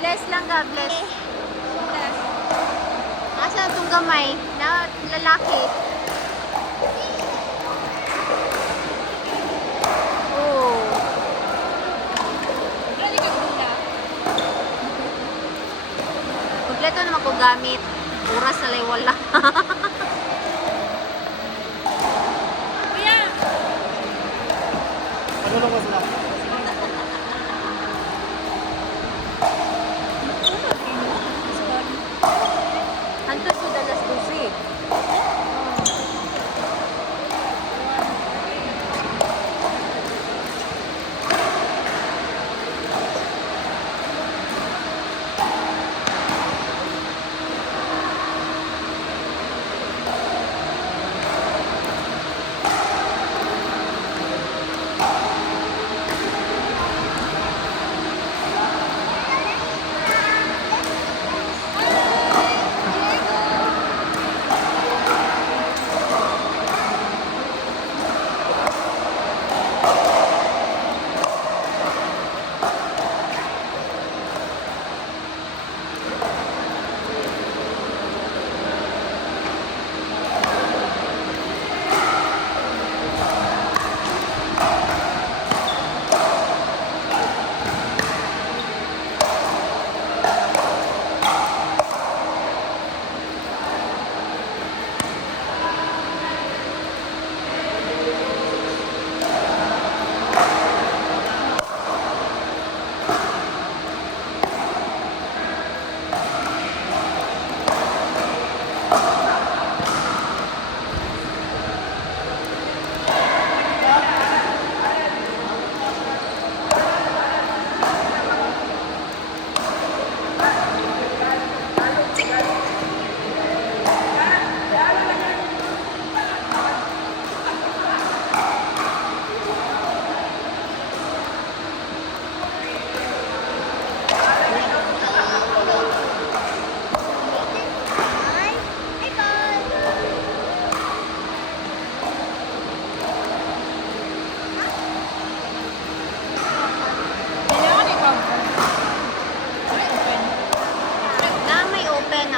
Bless lang ka, bless. Asa itong gamay na lalaki? Oh. Kompleto naman ko gamit. Oras na lang wala. Ano ko sila? Anto ko dalas 12.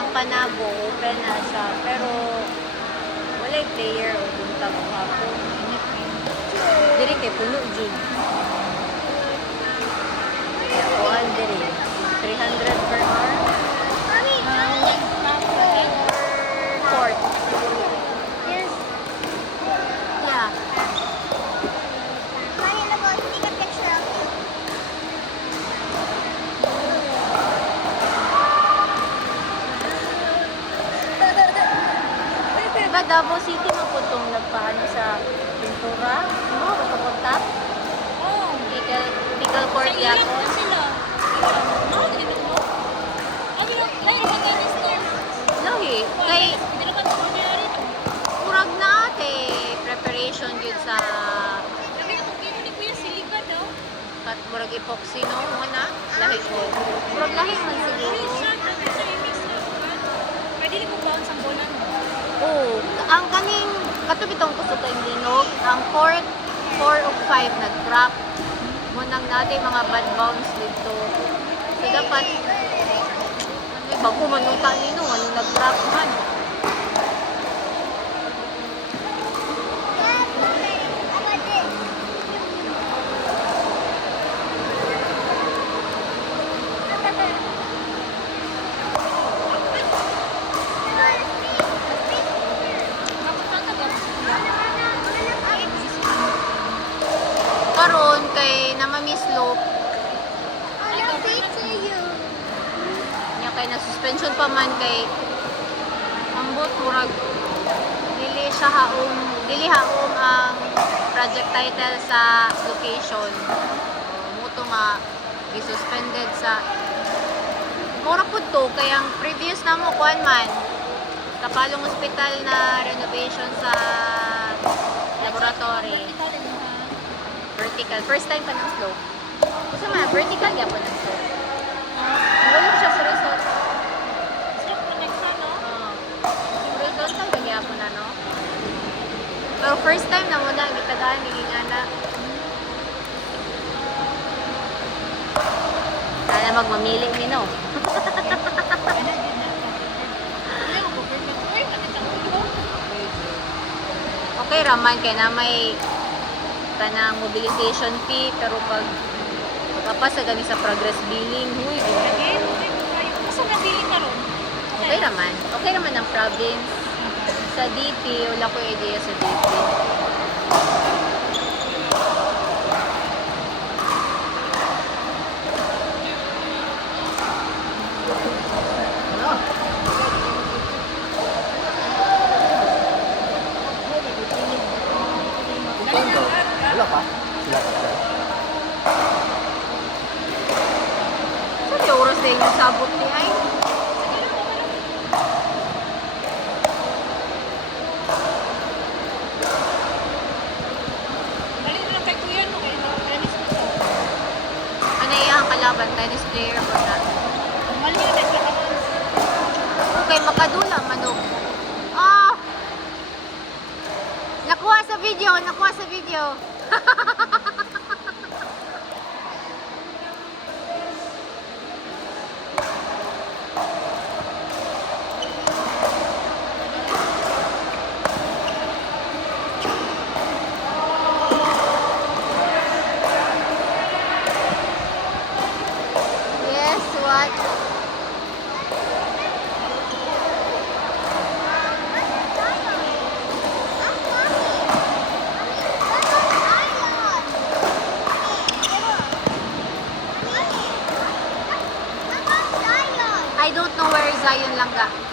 Panabo, open na siya. Pero, walay player o buntag o hapon. Diri kay puno dyan. Kuhan diri. 300 per hour. Court. Yes. Yeah. Diba Davao City maputong nagpaano sa pintura? No? Kapag Oh. legal court Sa ilang yapon. na sila. No, dito mo. Ano yung layo ng minister? Lahi. Kay Hindi naman ito nangyari. murag na kay preparation yun sa Lagi na kung gino ni Kuya Silika daw. kat murag epoxy no muna lahi ko. Murag lahi man siguro. Siya, sa imis na. Pwede ni kong baon sa bolan mo. Oo. Ang kaning katubitong gusto kayong linog, ang court 4 o 5 nag-drop. Munang natin mga bad bounce dito. So dapat ano bago man nung kanino, ano nag-drop man. Karon kay namamislope nya kay na suspension pa man kay ambot murag dili haom ang project title sa location. Muto nga i-suspended sa mura pud to kay ang previous namo kuan man Kapalong Hospital na renovation sa laboratory. Vertical. First time pa ng slope. Gusto mo, vertical ya po ng slope. Wala siya sa resort. Sir, connect ka, no? Yung resort lang kaya po na, no? Pero first time na muna, gitadaan, naging ana. magmamili nino. Okay raman kay na may kanang mobilization fee pero pag pagkapasa gani sa progress billing, huy, di ba? Okay raman. Okay raman ang province. Sa DP, wala ko idea sa DP. Wala pa. Wala pa. Sa oras din yung sabot ni ay. Ano yung kalaban? Tennis player ba na? Okay, makadula manog. Ah! Nakuha sa video, nakuha sa video. Yes, what? I don't know where is Zion Langga.